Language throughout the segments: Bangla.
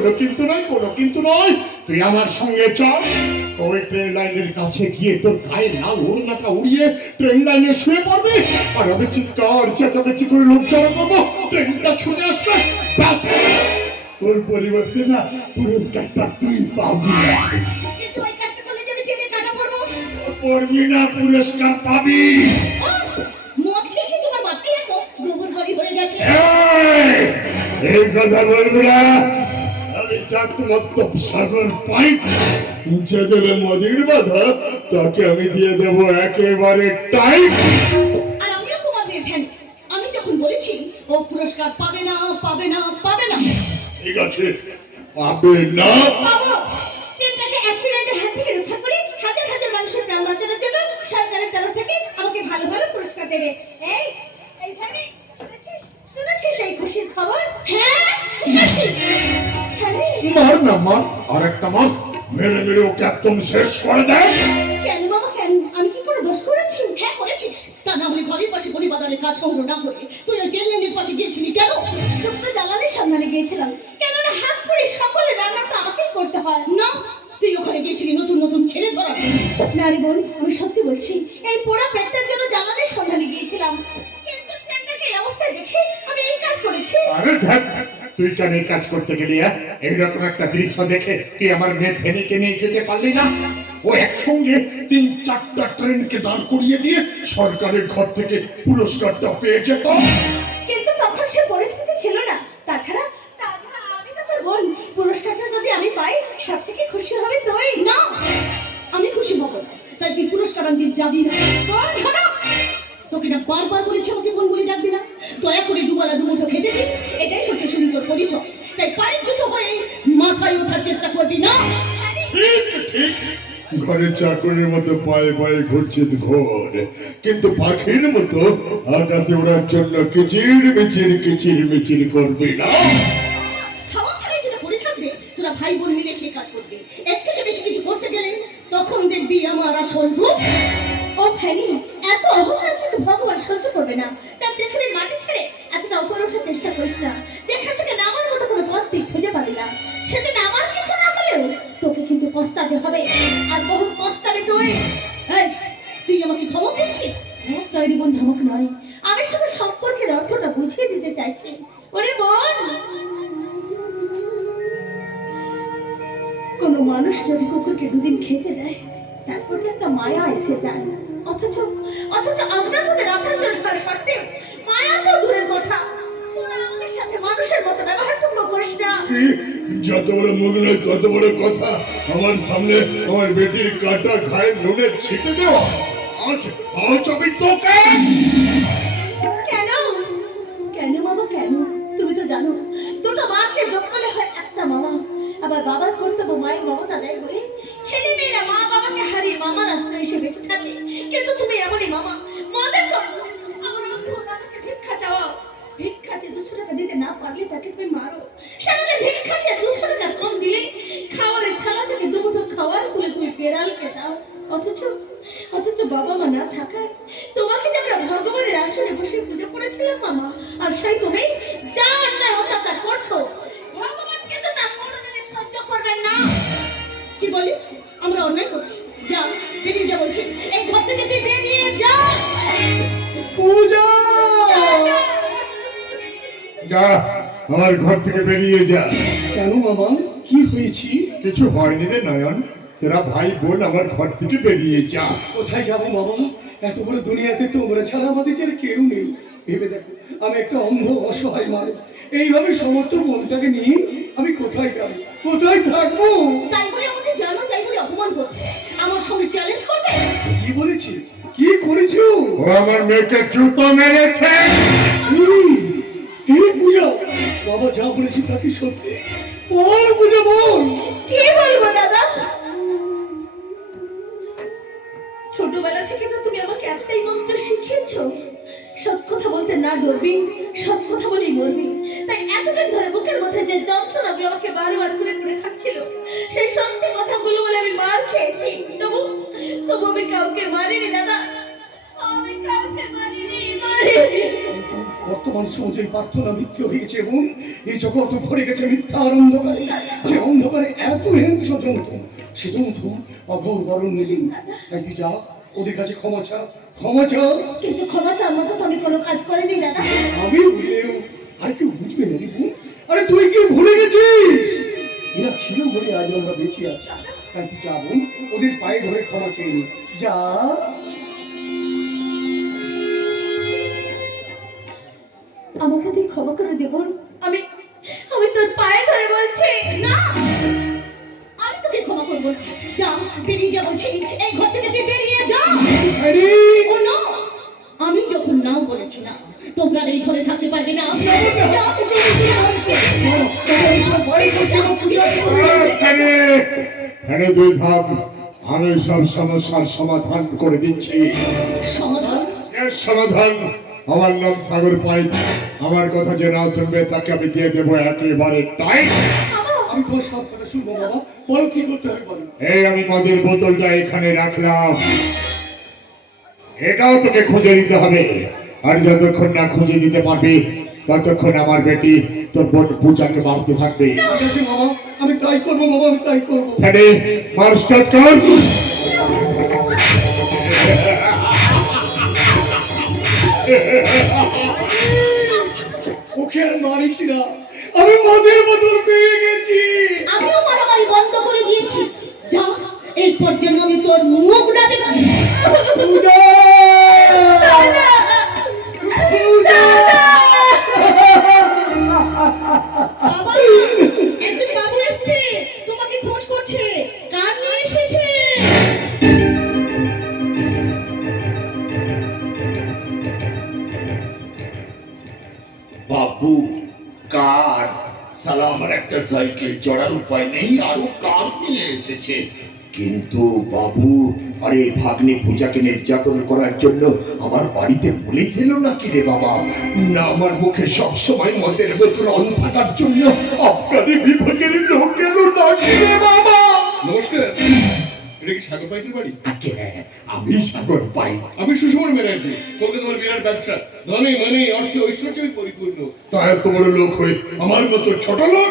কোনো কিন্তু নয়, কোনো কিন্তু নয়। তুই আমার সঙ্গে চল, ওই ট্রেন লাইনের কাছে গিয়ে তোর গায়ে লাল ওড়নাটা উড়িয়ে ট্রেন লাইনে শুয়ে পড়বি, আর আমি চিৎকার চেঁচামেচি করে লোক জড়ো করবো, ট্রেনটা ছুটে আসবে, ব্যাস তোর পরিবর্তে না পুরস্কারটা তুই পাবি। কিন্তু ওই কাজটা করলে যদি ট্রেনে কাটা পড়বো। পড়বি না, পুরস্কার পাবি। মদ খেয়ে কি তোমার মাথায় এত গোবর গড়ি হয়ে গেছে? এই কথা বলবি না, আমি চাকমত্ত সাগর পাই, যে দেবে মদির বাধা তাকে আমি দিয়ে দেব একেবারে টাইট। আর আমিও তোমার মেয়ে ফ্যান, আমি যখন বলেছি ও পুরস্কার পাবে না, পাবে না, পাবে না। ঠিক আছে, পাবে না। পাবো। ট্রেনটাকে অ্যাক্সিডেন্টের হাত থেকে রক্ষা করে হাজার হাজার মানুষের প্রাণ বাঁচানোর জন্য সরকারের তরফ থেকে আমাকে ভালো ভালো পুরস্কার দেবে। এইখানে শুনেছিস, শুনেছিস এই খুশির খবর? হ্যাঁ শুনেছিস। মার না মার, আর একটা মার, মেরে মেরে ওকে একদম শেষ করে দেয়। কেন বাবা কেন? আমি কি কোনো দোষ করেছি? হ্যাঁ করেছিস। তা না হলে ঘরের পাশে গরিবাদারে কাজ সংগ্রহ না করে তুই ওই জেল লাইনের পাশে গিয়েছিলি কেন? শুকনো জ্বালানির সন্ধানে গিয়েছিলাম, কেননা হাত করে সকলের রান্না তো আমাকেই করতে হয় না। তুই ওখানে গিয়েছিলি নতুন নতুন ছেলে ধরা। না রে বোন, আমি সত্যি বলছি, এই পোড়া পেটটার জন্য জ্বালানির সন্ধানে গিয়েছিলাম, কিন্তু ট্রেনটাকে এই অবস্থায় দেখে আমি এই কাজ করেছি। আরে দেখ, তুই কেন এই কাজ করতে গেলি? এইরকম একটা দৃশ্য দেখে তুই আমার মেয়ে ফেনীকে নিয়ে যেতে পারলি না? ও একসঙ্গে 3-4টা ট্রেনকে দাঁড় করিয়ে দিয়ে সরকারের ঘর থেকে পুরস্কারটা পেয়ে যেত। কিন্তু তখন সে পরিস্থিতি ছিল না। তাছাড়া আমি তো তোর বোন, পুরস্কারটা যদি আমি পাই সব থেকে খুশি হবে তুই। না, আমি খুশি হব না, তাই তুই পুরস্কার আনতে যাবি না। শোনো, তোকে না বারবার বলেছি আমাকে বোন বলে ডাকবি না। দয়া করে দুবেলা দুমুঠো খেতে দিই, এটাই হচ্ছে শুধু তোর পরিচয়। তাই পায়ের জুতো হয়ে মাথায় ওঠার চেষ্টা করবি না। ঠিক ঠিক, ঘরে চাকরের মতো পায়ে পায়ে ঘুরছিস ঘোর, কিন্তু পাখির মতো আকাশে ওড়ার জন্য কিচির মিচির করবি না। খাওয়া খেলায় যেটা করে থাকবে, তোরা ভাই বোন মিলে খেয়ে কাজ করবে। এর থেকে বেশি কিছু করতে গেলে তখন দেখবি আমার আসল রূপ। ও ফ্যানি, এত অহংকার কিন্তু ভগবান সহ্য করবে না। তার পৃথিবীর মাটি ছেড়ে এতটা উপরে ওঠার চেষ্টা করিস না, যেখান থেকে নামার মতো কোনো পথ তুই খুঁজে পাবি না। সেদিন আমার কিছু না হলেও তোকে কিন্তু পস্তাতে হবে, আর বহু পস্তাবে তুই। এই, তুই আমাকে ধমক দিচ্ছিস? ধমক নয় রে বোন, ধমক নয়, আমি শুধু সম্পর্কের অর্থটা বুঝিয়ে দিতে চাইছি। ওরে বোন, কোনো মানুষ যদি কুকুরকে দুদিন খেতে দেয়, তার প্রতি একটা মায়া এসে যায়। অথচ আমরা তোদের আকার হওয়ার সত্ত্বেও মায়া তো দূরের কথা, তোরা আমাদের সাথে মানুষের মতো ব্যবহারটুকু করিস না। যত বড় মুখ নয় তত বড় কথা, আমার সামনে আমার বেটির কাটা ঘায়ের নুনের ছিটে দেওয়া। আজ আমি তোকে। কেন কেন বাবা কেন? তুমি তো জানো দুটো মাকে যোগ করলে হয় একটা মামা। আবার বাবার কর্তব্য মায়ের মমতা দেয় বলে ছেলে মেয়েরা মা বাবাকে হারিয়ে মামার আশ্রয় এসে বেঁচে থাকে। কিন্তু তুমি এমনই মামা, মাদের জন্য আমার দাদাকে ভিক্ষা চাওয়াও। ভিক্ষা যে 200 টাকা দিতে না পারলে তাকে তুমি মারো। সারাদিন ভিক্ষা যে 200 টাকা কম দিলে খাওয়ারের থালা থেকে দুমুঠো খাবার তুলে তুমি বেড়ালকে দাও। অথচ বাবা মা না থাকায় তোমাকে যে আমরা ভগবানের আসনে বসে পুজো করেছিলাম মামা, আর সেই তুমি যা অন্যায় অত্যাচার করছো, ভগবান কিন্তু তা কোনোদিনই সহ্য করবেন না। কি বলি? আমরা অন্যায় করছি? যা, বেরিয়ে যা বলছি, এই ঘর থেকে তুই বেরিয়ে যা। পূজা, যা আমার ঘর থেকে বেরিয়ে যা। কেন বাবা, কি হয়েছি? কিছু হয়নি রে নয়ন, তোরা ভাই বোন আমার ঘর থেকে বেরিয়ে যা। কোথায় যাবো বাবা? এত বড় দুনিয়াতে তোমরা ছাড়া আমাদের যে কেউ নেই। ভেবে দেখো, আমি একটা অন্ধ অসহায় মানুষ, এইভাবে সমস্ত মনটাকে নিয়ে আমি কোথায় যাবো, কোথায় থাকবো? তাই বলে আমাকে জানো, তাই বলে অপমান করতে, আমার সঙ্গে চ্যালেঞ্জ করতে? কি বলেছি? কি করেছো? ও আমার মেয়েকে জুতো মেরেছে। কি পূজা? বাবা যা বলেছি তা কি সত্যি? বল পূজা, বল। কি বলবো দাদা? ছোটবেলা থেকে তো তুমি আমাকে একটাই মন্ত্র শিখিয়েছো, সৎ কথা বলতে না ডরবি, সৎ কথা বলেই মরবি। তাই এতদিন ধরে বুকের মধ্যে যে যন্ত্রণাগুলো আমাকে বারবার করে করে খাচ্ছিল, সেই সত্যি কথাগুলো বলে আমি মার খেয়েছি, তবু আমি কাউকে মারিনি দাদা। আমি কাউকে মারিনি, মারিনি। বর্তমান সমাজে প্রার্থনা মিথ্যে হয়ে গেছে এবং এই জগৎ ভরে গেছে মিথ্যার অন্ধকারে। যে অন্ধকারে এত হিংস্র জন্তু, সে জন্তু অঘোর বরণ নিলেন। তাই তুই যা, ওদের কাছে ক্ষমা চা, ক্ষমা চা। কিন্তু ক্ষমা চাওয়ার মতো তো আমি কোনো কাজ করিনি দাদা। আমি ভুলেও আর কেউ বুঝবে না রে বোন। আরে তুই কি ভুলে গেছিস? এরা ছিল বলে আজ আমরা বেঁচে আছি। তাই তুই যা বোন, ওদের পায়ে ধরে ক্ষমা চেয়ে নি। যা। আমাকে তুই ক্ষমা করে দে বোন। আমি আমি তোর পায়ে ধরে বলছি না, আমি তোকে ক্ষমা করবো না। যা, বেরিয়ে যা বলছি, এই ঘর থেকে তুই বেরিয়ে যা। আরে ও না, আমি যখন না বলেছি না, তোমরা এই ঘরে থাকতে পারবে না। যা, এখানে দুই ভাব, আমি সব সমস্যার সমাধান করে দিচ্ছি। সমাধান? এর সমাধান, আমার নাম সাগর পাইক। আমার কথা যে না শুনবে তাকে আমি দিয়ে দেবো একেবারে টাইট। আমি তোমার সব কথা শুনবো বাবা। বলো কি করতে হবে বলো। এই আমি মদের বোতলটা এখানে রাখলাম, এটাও তোকে খুঁজে দিতে হবে। আর যতক্ষণ না খুঁজে দিতে পারবি ততক্ষণ আমার বেটি তোর বোন পূজাকে মারতে থাকবে। ঠিক আছে বাবা, আমি তাই করবো বাবা, আমি তাই করবো। এখানে মার স্টার্ট কর। ওকে আর মারিস না, আমি মদের বোতল পেয়ে গেছি। আমিও মারামারি বন্ধ করে দিয়েছি। যা, এরপর যেন আমি তোর মুখ না দেখি। পূজা! পূজা! বাবা, একজন বাবু এসছে, তোমাকে খোঁজ করছে। কার নিয়ে এসেছে? বাবু, কার? সালা আমার একটা সাইকেল চড়ার উপায় নেই, আরো কার নিয়ে এসেছে। কিন্তু বাবু, আরে ভাগ্নে পূজাকে নির্যাতন করার জন্য আমার বাড়িতে বলেছিল নাকি রে বাবা? না আমার মুখে সব সময় মদের বোতল অন থাকার জন্য আপনাদের বিভাগের লোক এল নাকি রে বাবা? নমস্কার, এটা কি সাগর পাইকের বাড়ি? আগে আমি সাগর পাই। আমি সুষমন ব্যানার্জি। কলকাতা আমার বিরাট ব্যবসা, ধনে মানে অর্থে ঐশ্বর্যই পরিপূর্ণ। তা এত বড় লোক হয়ে আমার মতো ছোট লোক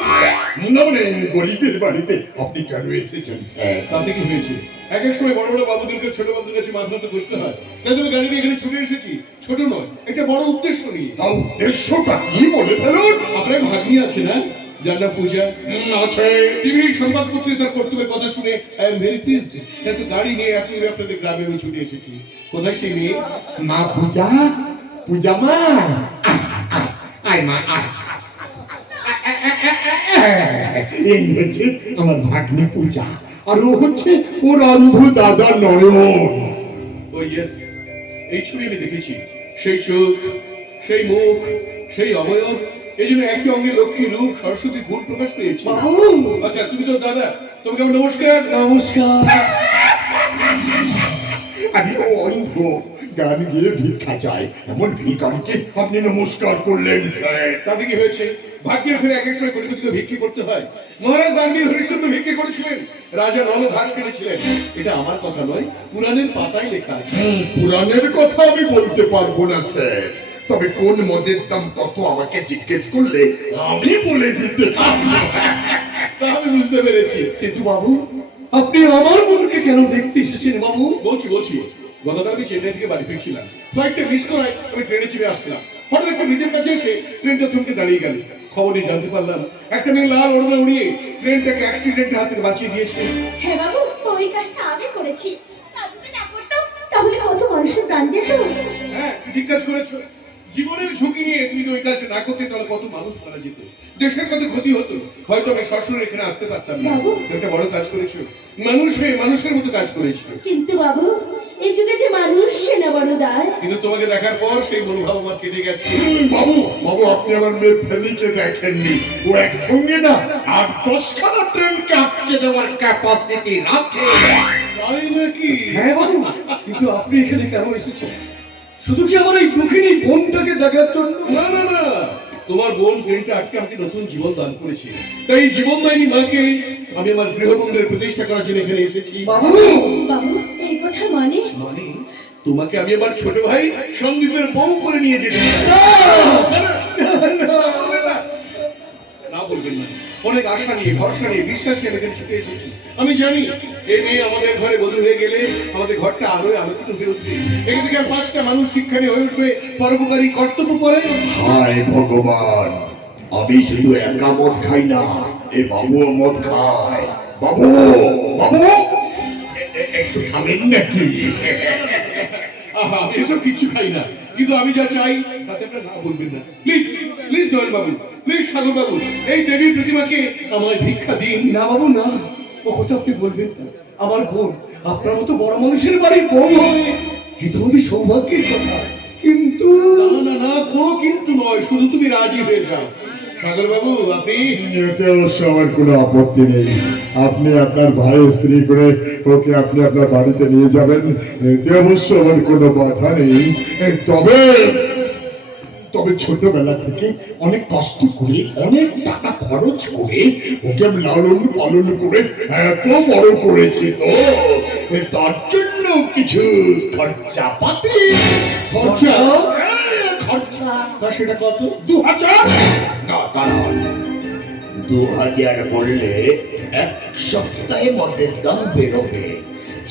না, মানে গরিবের বাড়িতে আপনি কেন এসেছেন স্যার? তাতে কি হয়েছে? এক এক সময় বড় বড় বাবুদেরকে ছোট বাবুদের কাছে মাথা নত করতে হয়। তাই তুমি গাড়ি নিয়ে এখানে ছুটে এসেছি। ছোট নয়, একটা বড় উদ্দেশ্য নিয়ে। তা উদ্দেশ্যটা কি বলে ফেলুন। আপনার ভাগ্নি আছে না, যার নাম পূজা? আছে। টিভি সংবাদপত্রে তার কর্তব্যের কথা শুনে আই এম ভেরি প্লিজড। এত গাড়ি নিয়ে এত দূরে আপনাদের গ্রামে আমি ছুটে এসেছি। কোথায় সেই মেয়ে? মা পূজা, পূজা মা, আয় মা আয়। এই হচ্ছে আমার ভাগ্নি পূজা, আর ও হচ্ছে ওর অন্ধ দাদা নয়ন। ও ইয়েস, এই ছবি আমি দেখেছি। সেই চোখ, সেই মুখ, সেই অবয়ব, এই জন্য একই অঙ্গে লক্ষ্মী রূপ সরস্বতী ফুল প্রকাশ পেয়েছে। বাবু! আচ্ছা, তুমি তো দাদা, তোমাকে আমার নমস্কার। নমস্কার। আমি অন্ধ, গান গিয়ে ভিক্ষা চাই, এমন ভিখারিকে আপনি নমস্কার করলেন স্যার। তাতে কি হয়েছে? ভাগ্যের ফেরে এক এক সময় পরিবর্তিত ভিক্ষে করতে হয়। মহারাজ দানবীর হরিশ্চন্দ্র ভিক্ষে করেছিলেন, রাজা নল ঘাস কেটেছিলেন। এটা আমার কথা নয়, পুরাণের পাতায় লেখা আছে। পুরাণের কথা আমি বলতে পারবো না স্যার, তবে কোন মদের দাম কত আমাকে জিজ্ঞেস করলে আমি বলে দিতে পারবো। তা আমি বুঝতে পেরেছি। কিন্তু বাবু, আপনি আমার বোনকে কেন দেখতে এসেছেন বাবু? বলছি। গতকাল আমি চেন্নাই থেকে বাড়ি ফিরছিলাম, ফ্লাইটটা মিস করায় আমি ট্রেনে চেপে আসছিলাম। হঠাৎ একটা ব্রিজের কাছে এসে ট্রেনটা থমকে দাঁড়িয়ে গেল। খবর নিয়ে জানতে পারলাম একটা মেয়ে লাল ওড়না উড়িয়ে ট্রেনটাকে অ্যাক্সিডেন্টের হাত থেকে বাঁচিয়ে দিয়েছে। হ্যাঁ বাবু, ওই কাজটা আমি করেছি। তা যদি না করতাম তাহলে কত মানুষের প্রাণ যেত। হ্যাঁ, তুই ঠিক কাজ করেছো। জীবনের ঝুঁকি নিয়ে তুমি যদি ওই কাজটা না করতে তাহলে কত মানুষ মারা যেত, দেশের কত ক্ষতি হতো। হয়তো আমি সরাসরি এখানে আসতে পারতাম না। বাবু। তুমি একটা বড় কাজ করেছো, মানুষ হয়ে মানুষের মতো কাজ করেছো। কিন্তু বাবু, এই যুগে যে মানুষ সেনা বড় দায়। কিন্তু তোমাকে দেখার পর সেই মনোভাব আমার কেটে গেছে। বাবু, বাবু আপনি আমার মেয়ে ফেলিকে দেখেননি, ও একসঙ্গে না 8-10খানা ট্রেনকে আটকে দেওয়ার ক্যাপাসিটি রাখে। তাই নাকি? হ্যাঁ বাবু, কিন্তু আপনি এখানে কেন এসেছেন? শুধু কি আমার এই দুঃখিনী বোনটাকে দেখার জন্য? না, তোমার বোন ট্রেনটা আটকে আমাকে নতুন জীবন দান করেছে। তাই এই জীবন দায়নি মাকে আমি আমার গৃহবন্ধের প্রতিষ্ঠা করার জন্য এখানে এসেছি। বাবু! বাবু, এই কথা মানে? মানে তোমাকে আমি আমার ছোট ভাই সন্দীপের বউ করে নিয়ে যেতে চাই। না বলবেন না, অনেক আশা নিয়ে ভরসা নিয়ে বিশ্বাস নিয়ে এখানে ছুটে এসেছি। আমি জানি এই মেয়ে আমাদের ঘরে বধূ হয়ে গেলে আমাদের ঘরটা আলোয় আলোকিত হয়ে উঠবে, এখান থেকে আর 5টা মানুষ শিক্ষারী হয়ে উঠবে, পরোপকারী কর্তব্য পরে। হায় ভগবান, আমি শুধু একা মদ খাই না, এ বাবুও মদ খায়। বাবু, বাবু, একটু খাবেন নাকি? আহা, আমি এসব কিচ্ছু খাই না, কিন্তু আমি যা চাই তাতে আপনারা না বলবেন না। Please please Nayan Babu, please সাগর বাবু, এই দেবীর প্রতিমাকে আমায় ভিক্ষা দিন। না বাবু না, ও কথা আপনি বলবেন না। আমার বোন আপনার মতো বড় মানুষের বাড়ির বউ হবে, এটা আমাদের সৌভাগ্যের কথা। কিন্তু না না না, কোনো কিন্তু নয়, শুধু তুমি রাজি হয়ে যাও। সাগর বাবু, আপনি এতে অবশ্য আমার কোনো আপত্তি নেই। আপনি আপনার ভাইয়ের স্ত্রী করে ওকে আপনি আপনার বাড়িতে নিয়ে যাবেন, এতে অবশ্য আমার কোনো বাধা নেই। তবে তবে ছোটবেলা থেকে অনেক কষ্ট করে অনেক টাকা খরচ করে ওকে আমি লালন পালন করে এত বড় করেছি, তো তার জন্য কিছু খরচা পাতি। খরচা? খরচা তা সেটা কত? 2000। না, দাঁড়ান, 2000 বললে 1 সপ্তাহে মদের দাম বেরোবে,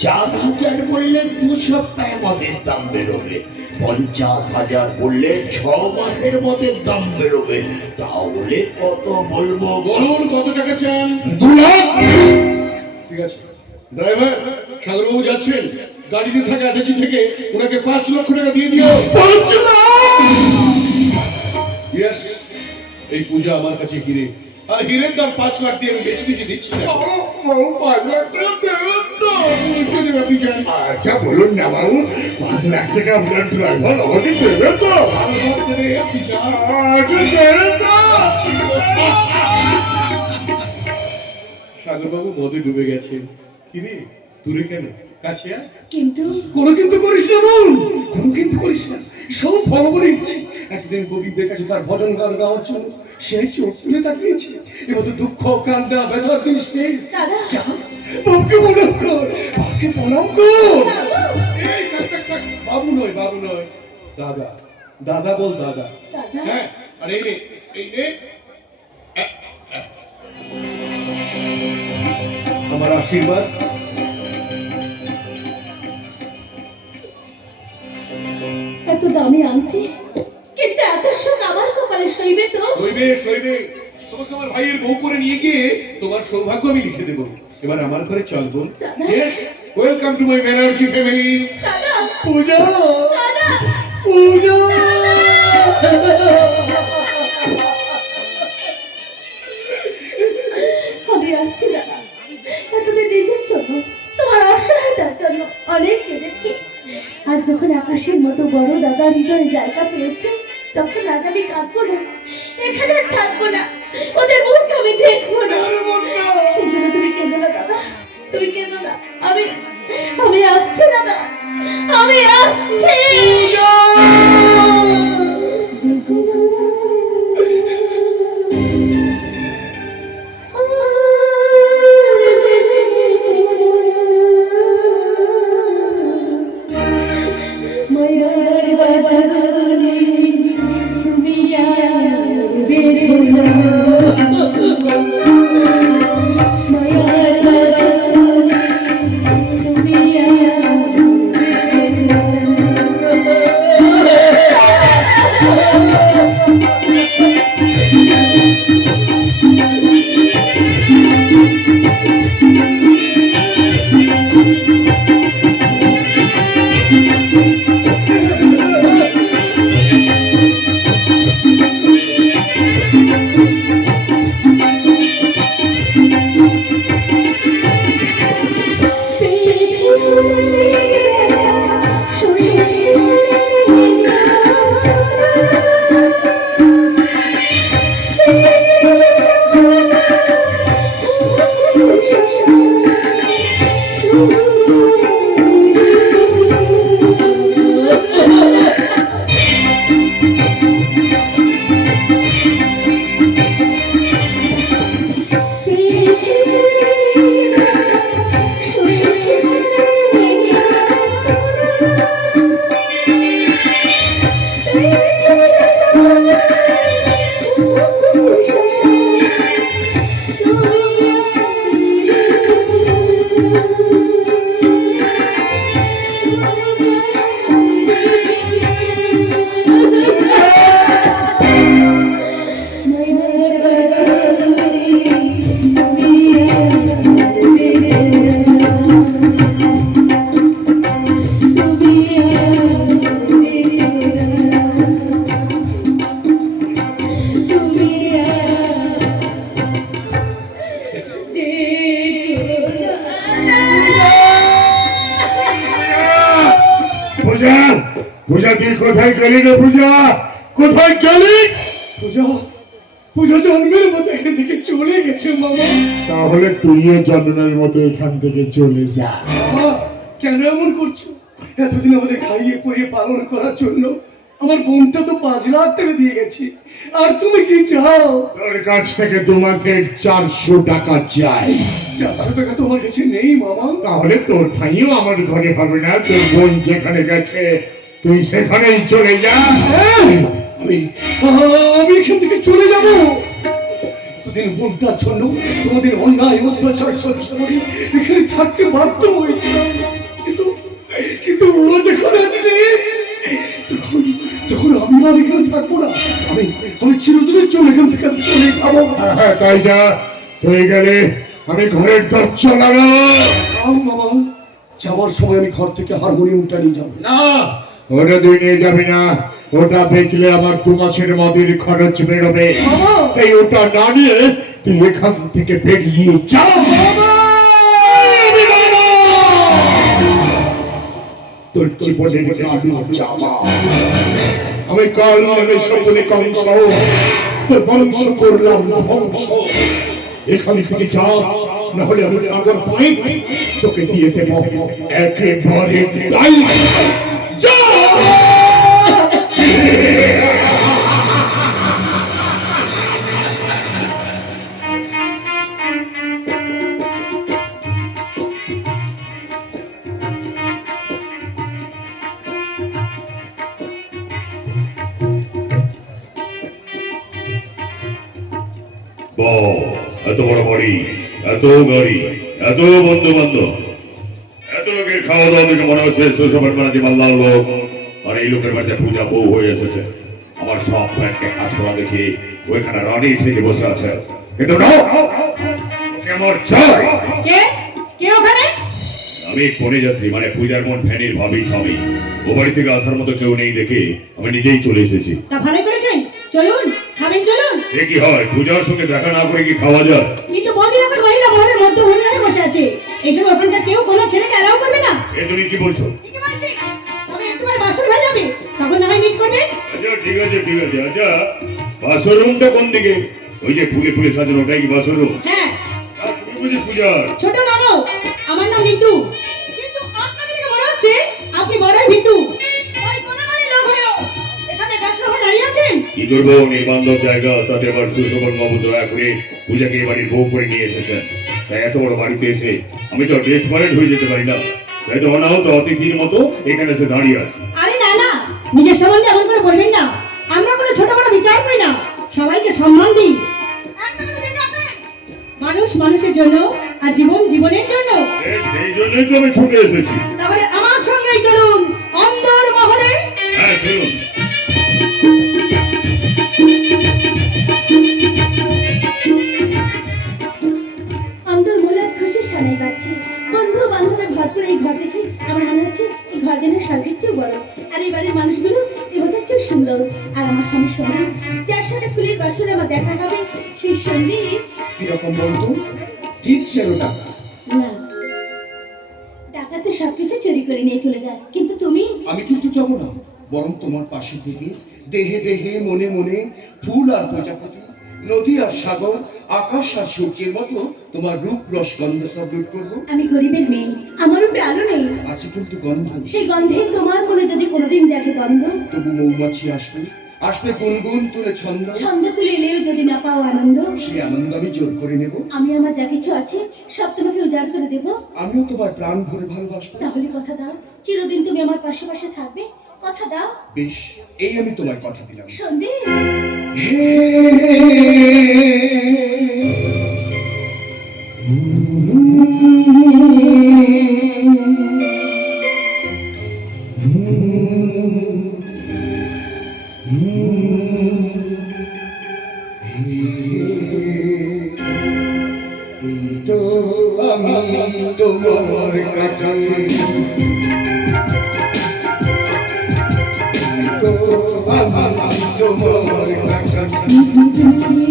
4000 বললে 2 সপ্তাহে মদের দাম বেরোবে, 50,000 বললে 6 মাসের মদের দাম বেরোবে। তাহলে কত বলবো? বলুন কত টাকা চান? 2 লাখ। ঠিক আছে ড্রাইভার, সাগর বাবু যাচ্ছেন, গাড়িতে থাকা অ্যাটাচি থেকে ওনাকে 5 লক্ষ টাকা দিয়ে দিও। ইয়েস, এই পূজা আমার কাছে হিরে, আর হিরের দাম 5 লাখ দিয়ে আমি বেশি কিছু দিচ্ছি না। যদি আপনি চান। আচ্ছা বলুন না বাবু, 5 লাখ টাকা আপনার ড্রাইভার আমাকে দেবে তো? আপনি চান? আগে দেবে তো? সাগর বাবু মদে ডুবে গেছেন। কিরে, দূরে কেন, কাছে আয়। কিন্তু কোনো কিন্তু করিস না বোন, কোনো কিন্তু করিস না। সব ভগবান ইচ্ছে। একদিন গোবিন্দের কাছে তার ভজন গান গাওয়ার জন্য সেই চোখ তুলে তাকিয়েছে। এবার তো দুঃখ কান্না ব্যথার দিস নেই। দাদা, যা, বাবুকে প্রণাম কর, বাবুকে প্রণাম কর। এই থাক থাক থাক, বাবু নয়, বাবু নয়, দাদা। দাদা বল, দাদা। দাদা। হ্যাঁ, আর এই নে, এই নে আমার আশীর্বাদ। এত দামি আংটি, কিন্তু এত সুখ আমার কপালে সইবে তো? সইবে সইবে, তোমাকে আমার ভাইয়ের বউ করে নিয়ে গিয়ে তোমার সৌভাগ্য আমি লিখে দেবো। এবার আমার ঘরে চল বোন। দাদা। Yes, welcome to my Banerjee family. দাদা, পূজা, দাদা, পূজা। আমি আসছি দাদা। এতদিন নিজের জন্য, তোমার অসহায়তার জন্য অনেক কেঁদেছি। আর যখন আকাশের মতো বড় দাদা হৃদয়ে জায়গা পেয়েছে, তখন আজ আমি কাঁদবো না, এখানে আর থাকবো না, ওদের মুখ আমি দেখবো না। সেই জন্য তুমি কেঁদো না দাদা, তুমি কেঁদো না। আমি আসছি দাদা, আমি আসছি। তুমি পূজা, পূজা তুই কোথায় গেলি রে পূজা? কোথায় গেলি? পূজা পূজা জন্মের মতো এখান থেকে চলে গেছে মামা। তাহলে তুইও জন্মের মতো এখান থেকে চলে যা। মামা কেন এমন করছো? এতদিন আমাদের খাইয়ে পরিয়ে পালন করার জন্য আমার বোনটা তো 5 লাখ টাকা দিয়ে গেছে, আর তুমি কি চাও? তোর কাছ থেকে 2 মাসের 400 টাকা চাই। 400 টাকা তোমার কাছে নেই মামা? তাহলে তোর ঠাইও আমার ঘরে হবে না। তোর বোন যেখানে গেছে তুই সেখানেই চলে যা। হ্যাঁ, আমি এখান থেকে চলে যাবো। এতদিন বোনটার জন্য তোমাদের অন্যায় অত্যাচার সহ্য করে এখানে থাকতে বাধ্য হয়েছিলাম, কিন্তু কিন্তু ও যখন আসবে তখন তখন আমি আর এখানে থাকবো না। আমি আমি চিরদিনের জন্য এখান থেকে আমি চলে যাবো। হ্যাঁ, তাই যা। তুই গেলে আমি ঘরের দরজা লাগাও। মামা যাওয়ার সময় আমি ঘর থেকে হারমোনিয়ামটা নিয়ে যাবো। না, ওটা তুই নিয়ে যাবি না। ওটা বেচলে আমার 2 মাসের মদের খরচ বেরোবে। মামা! তাই ওটা না নিয়ে তুই এখান থেকে বেরিয়ে যা। তোর জীবনের কালো জামা আমি কাল নামে সকলে কংস, তোর বংশ করলাম ধ্বংস। এখান থেকে যা, না হলে আমি আগর পাই তোকে দিয়ে দেব একেবারে তাই। যা। এত বড় বাড়ি, এত গাড়ি, এত বন্ধু বান্ধব, এত লোকের খাওয়া দাওয়া দেখে মনে হচ্ছে সুসমের বাড়িতে মাল্লার লোক। আর এই লোকের বাড়িতে পূজা বউ হয়ে এসেছে। আমার সব ফ্যানকে কাজ করা দেখি ওইখানে রানী থেকে বসে আছে। কিন্তু না, ওকে আমার চাই। কে কে ওখানে? আমি কোনে যাচ্ছি, মানে পূজার মন ফ্যানের ভাবি স্বামী। ও বাড়ি থেকে আসার মতো কেউ নেই দেখে আমি নিজেই চলে এসেছি। তা ভালো করেছেন, চলুন খাবেন চলুন। সে কি হয়, পূজার সঙ্গে দেখা না করে কি খাওয়া যায়? কিন্তু বদিন এখন মহিলা মহলের মধ্যে হরিয়ানে বসে আছে। এইসব ওখানকার কেউ কোনো ছেলেকে অ্যালাউ করবে না। এ তুমি কি বলছো? ঠিকই বলছি। তবে একটুবার বাসন হয়ে যাবে, তখন না হয় মিট করবে। আচ্ছা ঠিক আছে ঠিক আছে। আচ্ছা বাসর রুমটা কোন দিকে? ওই যে ফুলে ফুলে সাজানো, ওটাই কি বাসর রুম? হ্যাঁ, আর তুমি বুঝি পূজার? ছোট নানো, আমার নাম নিতু। কিন্তু আপনাকে দেখে মনে হচ্ছে আপনি বড়ই ভীতু। ওই কোনাবাড়ির লোক হয়েও এখানে ব্যবসা হয়ে দাঁড়িয়ে আছেন। কি করবো, নির্বান্ধব জায়গা, তাতে আবার সুশোভন বাবু দয়া করে পূজাকে এ বাড়ির বউ করে নিয়ে এসেছেন। তাই এত বড় বাড়িতে এসে আমি তো ডেসপারেট হয়ে যেতে পারি না। তাই তো অনাহত অতিথির মতো এখানে এসে দাঁড়িয়ে আছে। আরে না না, নিজের সম্বন্ধে এমন করে বলবেন না। আমরা কোনো ছোট বড় বিচার করি না, সবাইকে সম্মান দিই। মানুষ মানুষের জন্য, আর জীবন জীবনের জন্য। সেই জন্যই তো আমি ছুটে এসেছি। তাহলে আমার সঙ্গেই চলুন অন্দর মহলে। হ্যাঁ চলুন। অন্দর মহলে খুশি সানাই পাচ্ছি। বন্ধু বান্ধবের ভরপুর এই ঘর দেখে আমার মনে হচ্ছে এই ঘর যেন স্বর্গের চেয়েও বড়। আর এই বাড়ির মানুষগুলো দেবতার চেয়েও সুন্দর। আর আমার স্বামী সন্দীপ, যার সাথে ফুলের বাসরে আমার দেখা হবে, সেই সন্দীপ। কিরকম বলতো? ঠিক ছিল টাকা। না, টাকা তো সবকিছু চুরি করে নিয়ে চলে যায়, কিন্তু তুমি। আমি কিন্তু যাবো না, বরং তোমার পাশে থেকে দেহে দেহে মনে মনে ফুল আর প্রজাপতি, নদী আর সাগর, আকাশ আর সূর্যের মতো তোমার রূপ রস গন্ধ সব রূপ করবো। আমি গরিবের মেয়ে, আমার উপরে আলো নেই। আছে কিন্তু গন্ধ। সেই গন্ধে তোমার মনে যদি কোনোদিন দেখে গন্ধ, তবু মৌমাছি আসবে, আসবে গুনগুন তুলে ছন্দ। ছন্দ তুলে এলেও যদি না পাও আনন্দ, সেই আনন্দ আমি জোর করে নেব। আমি আমার যা কিছু আছে সব তোমাকে উজাড় করে দেবো। আমিও তোমার প্রাণ ভরে ভালোবাসবো। তাহলে কথা দাও, চিরদিন তুমি আমার পাশে পাশে থাকবে। কথা দাও। বেশ, এই আমি তোমায় কথা দিলাম। সন্দীপ, তো আমি তোমার কাছে, তো আমি তোমার কাছে। তুমি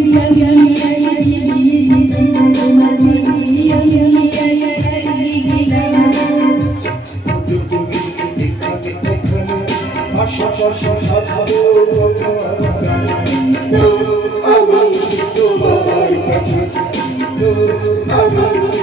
তোমার কাছে।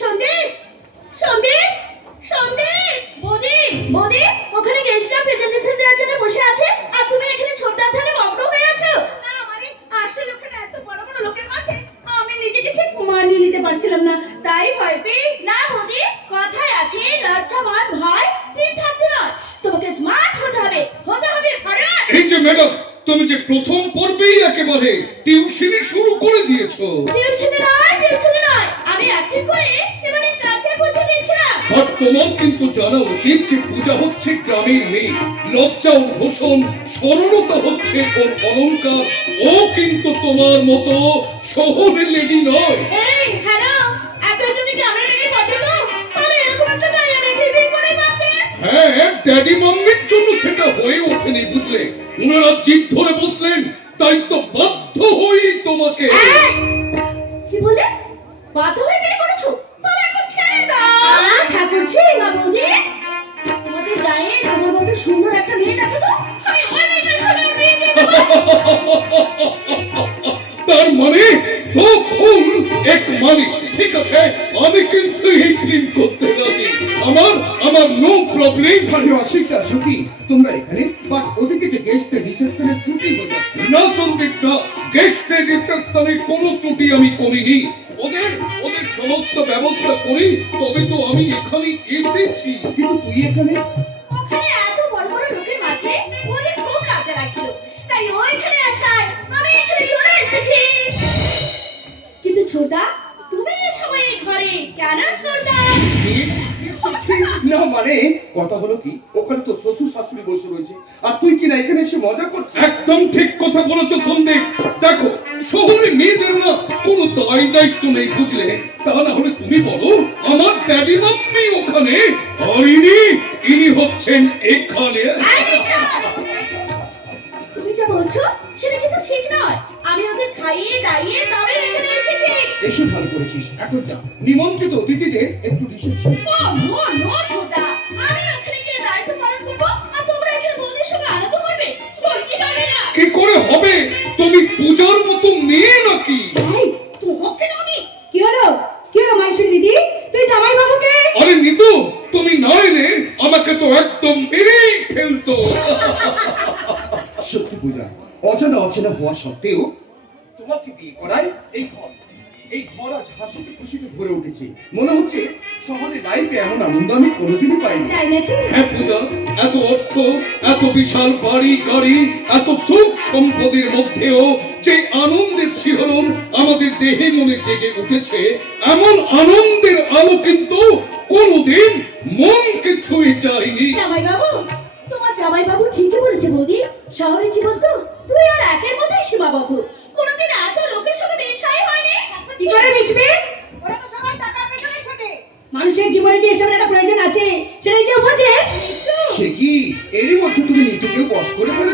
সন্দীপ সন্দীপ সন্দীপ বৌদি বৌদি ওখানে গেস্টরা প্রেজেন্টেশন দেওয়ার জন্য বসে আছে আর তুমি এখানে ছোট্ট ধানে মগ্ন হয়ে আছো। না মানে আসলে ওখানে এত বড় বড় লোকের মাঝে আমি নিজেকে ঠিক মানিয়ে নিতে পারছিলাম না, তাই ভয় পেয়ে। না বৌদি, কথায় আছে লজ্জাবান ভয় তিন থাকতে নয়, তোমাকে স্মার্ট হতে হবে ফারাক। এই যে ম্যাডাম, তুমি যে প্রথম পর্বেই একেবারে টিউশনি শুরু করে দিয়েছো। টিউশনি নয়, আমি অ্যাক্টিং করে এবারে কাছে পৌঁছে দিয়েছিলাম। আর তোমার কিন্তু জানা উচিত যে পূজা হচ্ছে গ্রামের মেয়ে, লজ্জা ওর ভূষণ, সরলতা হচ্ছে ওর অলংকার। ও কিন্তু তোমার মতো শহরের লেডি নয়। এই হ্যালো, এত যদি গ্রামের মেয়ে পছন্দ তাহলে এরকম একটা জায়গা দেখে বিয়ে করে পারতে। হ্যাঁ, ড্যাডি মাম্মির জন্য সেটা হয়ে ওঠেনি, বুঝলে? ওনারা জিদ ধরে বসলেন, তাই তো বাধ্য হই তোমাকে। এই, কি বলে বাধ্য হয়ে বিয়ে করেছো? তবে এখন ছেড়ে দাও। ঠাকুরছি না বৌদি, তোমাদের গায়ে তোমার মতো সুন্দর একটা মেয়ে দেখো তো, আমি ওই মেয়েটার সঙ্গে বিয়ে দিয়ে দেবো। তার মানে তো খুন এক মানে। ঠিক আছে, আমি কিন্তু এই ফিল্ম করতে রাজি। আমার নো প্রবলেম। অসুবিধা সুখী তোমরা এখানে, বাট ওদিকে যে গেস্টের রিসেপশনের ছুটি হয়ে যাচ্ছে। না সন্দীপ না, গেস্টের রিসেপশনে কোনো ত্রুটি আমি করিনি। ওদের সমস্ত ব্যবস্থা করি, তবে তো আমি এখানে এসেছি। কিন্তু তুই এখানে? ওখানে এত বড় বড় লোকের মাঝে ওদের খুব লজ্জা লাগছিল, তাই ওইখানে আসায় আমি এখানে চলে এসেছি। কিন্তু ছোটা, তুমি এই সময় এই ঘরে কেন ছোটা? না মানে কথা হলো কি, ওখানে তো শ্বশুর শাশুড়ি বসে রয়েছে আর তুই কি না এখানে এসে মজা করছিস? একদম ঠিক কথা বলেছো সন্দীপ। দেখো, শহরে মেয়েদের না কোনো দায়িত্ব নেই, বুঝলে? তা না হলে তুমি বলো, আমার ড্যাডি মাম্মি ওখানে, আর ইনি হচ্ছেন এখানে। তুমি যা বলছো সেটা কিন্তু ঠিক নয়। আমি ওদের খাইয়ে দাইয়ে তবে এখানে এসেছি। এসে ভালো করেছিস। এখন যা, নিমন্ত্রিত অতিথিদের একটু রিসেপশন। নো ছোটা, আমি ওখানে গিয়ে দায়িত্ব পালন করবো আর তোমরা এখানে বৌদির সঙ্গে আনন্দ করবে। তোর কি হবে না? কি করে হবে? তুমি পূজার মতো মেয়ে নাকি? এই, তোমাকে না আমি। কি হলো মাইশু দিদি, তুই জামাই বাবুকে? আরে নিতু, তুমি না এলে আমাকে তো একদম মেরেই ফেলতো। সত্যি পূজা, অচেনা হওয়া সত্ত্বেও তোমাকে বিয়ে করায় এই ঘর আজ হাসিতে খুশিতে ভরে উঠেছে। মনে হচ্ছে শহরে লাইফে এমন আনন্দ আমি কোনোদিনই পাইনি। তাই নাকি? হ্যাঁ পূজা, এত অর্থ, এত বিশাল বাড়ি গাড়ি, এত সুখ সম্পদের মধ্যেও যে আনন্দের শিহরণ আমাদের দেহে মনে জেগে উঠেছে, এমন আনন্দের আলো কিন্তু কোনোদিন মনকে ছুঁয়ে যায়নি। জামাই বাবু, তোমার জামাই বাবু ঠিকই বলেছে বৌদি। শহরের জীবন তো তুই আর একের মধ্যেই সীমাবদ্ধ। কোনোদিন এত লোকের সঙ্গে মেশাই হয়নি। কি করে মিশবে? ওরা তো সবাই টাকার পেছনে ছোটে। মানুষের জীবনে যে এসবের একটা প্রয়োজন আছে সেটাই কেউ বোঝে? সে কি, এরই মধ্যে তুমি নিতুকেও বশ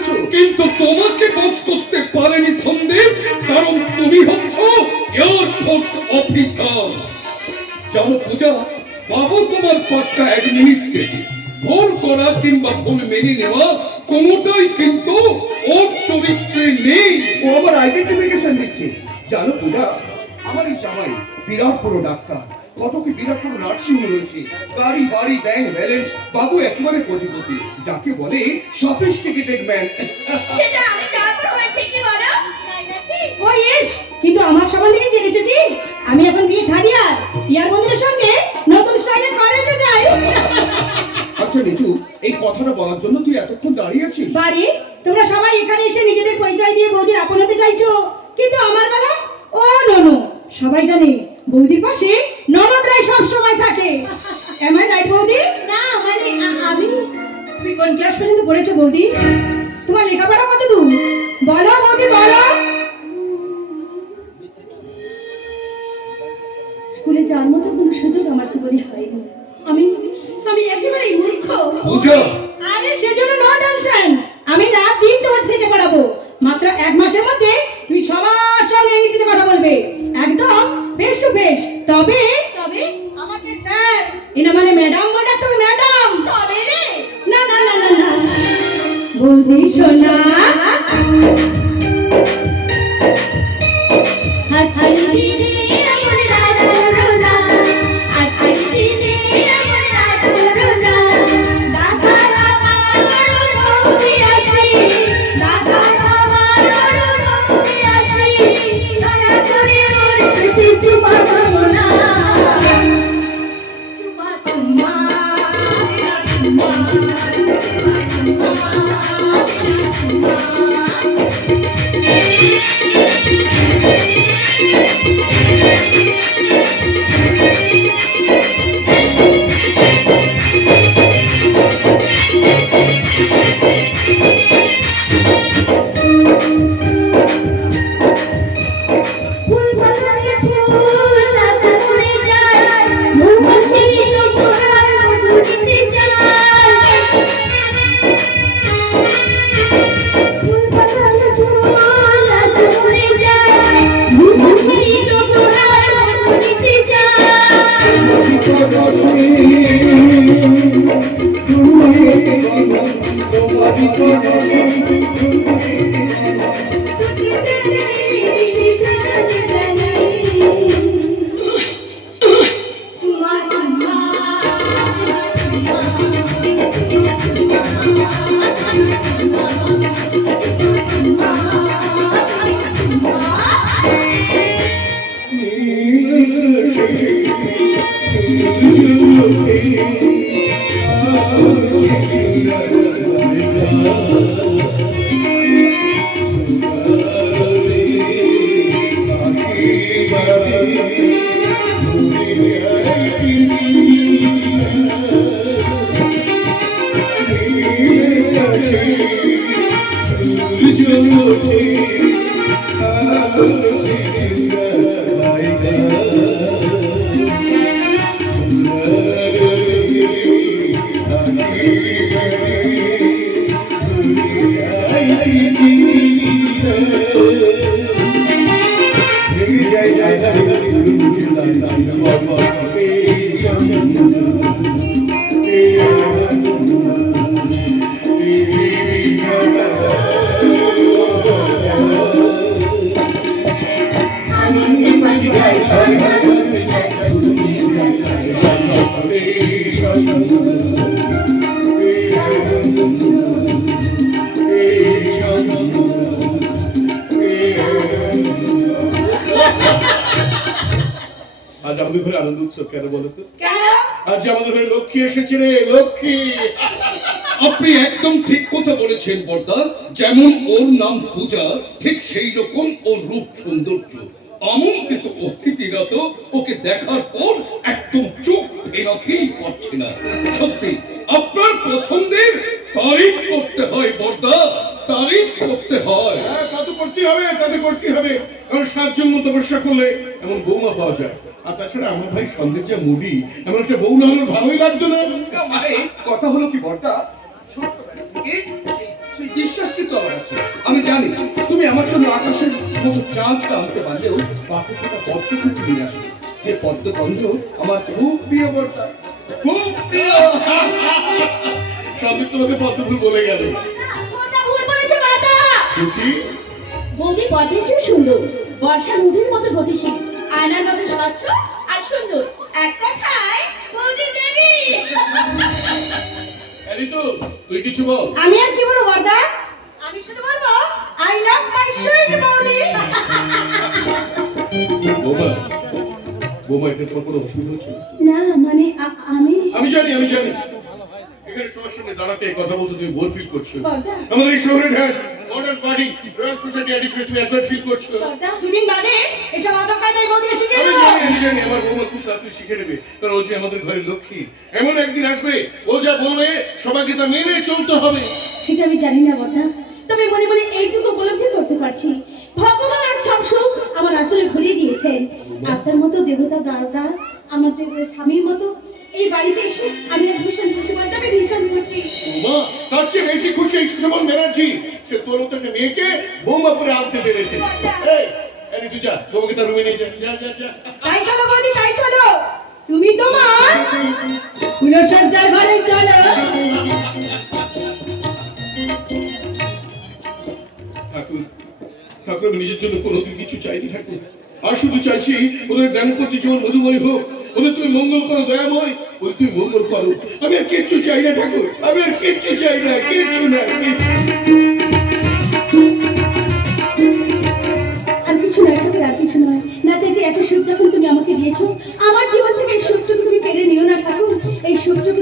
করছো, কিন্তু তোমাকে বস করতে পারেনি সন্দীপ, কারণ তুমি হচ্ছ এয়ারফোর্স অফিসার। জানো পূজা, বাবু তোমার পাক্কা অ্যাডমিনিস্ট্রেটিভ। ভুল করা কিংবা ভুল মেনে নেওয়া কোনোটাই কিন্তু ওর চরিত্রে নেই। ও আবার আইডেন্টিফিকেশন দিচ্ছে। জানো পূজা, আমার এই জামাই বিরাট বড় ডাক্তার, কত কি বিরাট বড় নার্সিং রয়েছে, গাড়ি বাড়ি ব্যাংক ব্যালেন্স। বাবু একেবারে কোটিপতি, যাকে বলে সফিস্টিকেটেড ম্যান। সেটা আমি তারপর হয়েছে কি বলো তাই নাকি? ও ইস, কিন্তু আমার সম্বন্ধে কি জেনেছো কি? আমি এখন বিয়ে থার্ড ইয়ার বন্ধুদের সঙ্গে নতুন স্টাইলে কলেজে যাই। আচ্ছা নিতু, এই কথাটা বলার জন্য তুই এতক্ষণ দাঁড়িয়ে আছিস? বাড়ি, তোমরা সবাই এখানে এসে নিজেদের পরিচয় দিয়ে বৌদির আপন হতে চাইছো, কিন্তু আমার বেলা ও ননু। সবাই জানে বৌদির পাশে ননদরাই সব সময় থাকে। এম আই রাইট বৌদি? না মানে আমি তুমি কোন ক্লাস পর্যন্ত পড়েছো বৌদি? তোমার লেখাপড়া কত দূর বলো বৌদি, বলো। স্কুলে যাওয়ার মতো কোনো সুযোগ আমার জীবনে হয়নি। আমি আমি একেবারেই মূর্খ। পূজা, আরে সেজন্য নো টেনশন, আমি রাত দিন তোমার থেকে পড়াবো। মাত্র 1 মাসের মধ্যে তুমি সবার সঙ্গে ইংরেজিতে কথা বলবে, একদম ফেস টু ফেস। তবে তবে আমাকে স্যার এনা মানে ম্যাডাম বলে, তুমি ম্যাডাম। তবে রে না না না না না, বৌদি সোনা আছাই দিদি আমার রাত করোনা, আছাই দিদি আমার রাত করোনা, দাদা আমার বউদি আছে, দাদা আমার বউদি আছে, দয়া করে মোর প্রতি চুমা দাও না, চুমা চুমা চুমা চুমা ফুল বাগানে ফুল লতা পড়ে যায়, মৌমাছি তোমার মধু দিতে চায়। ফুল বাগানে ফুল লতা পড়ে যায়, মৌমাছি তোমার মধু দিতে চায়। চুমা চুমা আজ আমাদের ঘরে আনন্দ উৎসব কেন বলো তো? কেন? আজ আমাদের ঘরে লক্ষ্মী এসেছে রে, লক্ষ্মী। আপনি একদম ঠিক কথা বলেছেন বর্দা। যেমন ওর নাম পূজা, ঠিক সেই রকম ওর রূপ সৌন্দর্য। আমন্ত্রিত অতিথিরা তো ওকে দেখার পর একদম চোখ ফেরাতেই পারছে না। সত্যি আপনার পছন্দের তারিফ করতে হয় বর্দা, তারিফ করতে হয়। হ্যাঁ, তা তো করতেই হবে, তাতে করতেই হবে। কারণ 7 জন তপস্যা করলে এমন বৌমা পাওয়া যায়। আর তাছাড়া আমার ভাই সন্দেহ যা মুডি, এমন একটা বউ না হলে ভালোই লাগতো না। মানে কথা হলো কি বর্দা, ছোটবেলা থেকে সেই সেই বিশ্বাস কিন্তু আমার আছে। আমি জানি তুমি আমার জন্য আকাশের মতো চাঁদটা আনতে পারলেও বাকি একটা পদ্ম কিন্তু নিয়ে আসবে, যে পদ্মগন্ধ আমার খুব প্রিয় বর্তা, খুব প্রিয়। সবই তোমাকে পদ্মফুল বলে গেল। ছোটা ভুল বলেছে মাতা। সুখী বৌদি পদ্মের চেয়ে সুন্দর, বর্ষা নদীর মতো গতিশীল, আয়নার মতো স্বচ্ছ আর সুন্দর, এক কথায় বৌদি দেবী। ঋতু তুই কিছু বল। আমি আর কি বলবো বর্দা? আমি শুধু বলবো আই লাভ মাই সুইট বৌদি। বোমা বোমা, এতে তোমার কোনো অসুবিধা হচ্ছে না? না মানে আমি আমি জানি এখানে সবার সঙ্গে দাঁড়াতে কথা বলতে তুমি বোর ফিল করছো। বর্দা, আমাদের এই শহরের হ্যাঁ মডার্ন পার্টি রয়্যাল সোসাইটি অ্যাডিশনে তুমি একবার ফিল করছো। বর্দা, দুদিন বাদে এসব আদব কায়দায় বৌদি শিখে আমি নেবো। জানি আমি জানি আমার বৌমা খুব তাড়াতাড়ি শিখে নেবে, কারণ ও যে আমাদের ঘরের লক্ষ্মী। এমন একদিন আসবে ও যা বলবে সবাইকে তা মেনে চলতে হবে। সেটা আমি জানি না বর্দা, তবে মনে মনে এইটুকু উপলব্ধি করতে পারছি, ভগবান আজ সব সুখ আমার আঁচলে ভরিয়ে দিয়েছেন। আপনার মতো দেবতা দ্বারকা আমাদের স্বামীর মতো এই বাড়িতে এসে আমি আর ভীষণ খুশি বর্দা, আমি ভীষণ খুশি। বৌমা তার চেয়ে বেশি খুশি এই সুষমন ব্যানার্জি, সে তোর মতো একটা মেয়েকে বৌমা করে আনতে পেরেছে। এই তুই যা, বৌমাকে তার রুমে নিয়ে যা, যা যা যা। তাই চলো বৌদি, তাই চলো। তুমি তোমার ফুলসজ্জার ঘরে চলো। ঠাকুর আমি নিজের জন্য কোনোদিন কিছু চাইনি ঠাকুর, আর শুধু চাইছি ওদের দাম্পত্য জীবন মধুময় হোক, ওদের তুমি মঙ্গল করো দয়াময়, ওদের তুমি মঙ্গল করো। আমি আর কিচ্ছু চাই না ঠাকুর, আমি আর কিচ্ছু চাই না, কিচ্ছু না, আর কিছু নয় ঠাকুর, আর কিছু নয়। না চাইতে এত সুখ যখন তুমি আমাকে দিয়েছো, আমার জীবন থেকে এই সুখটুকু তুমি কেড়ে নিও না ঠাকুর। এই সুখটুকু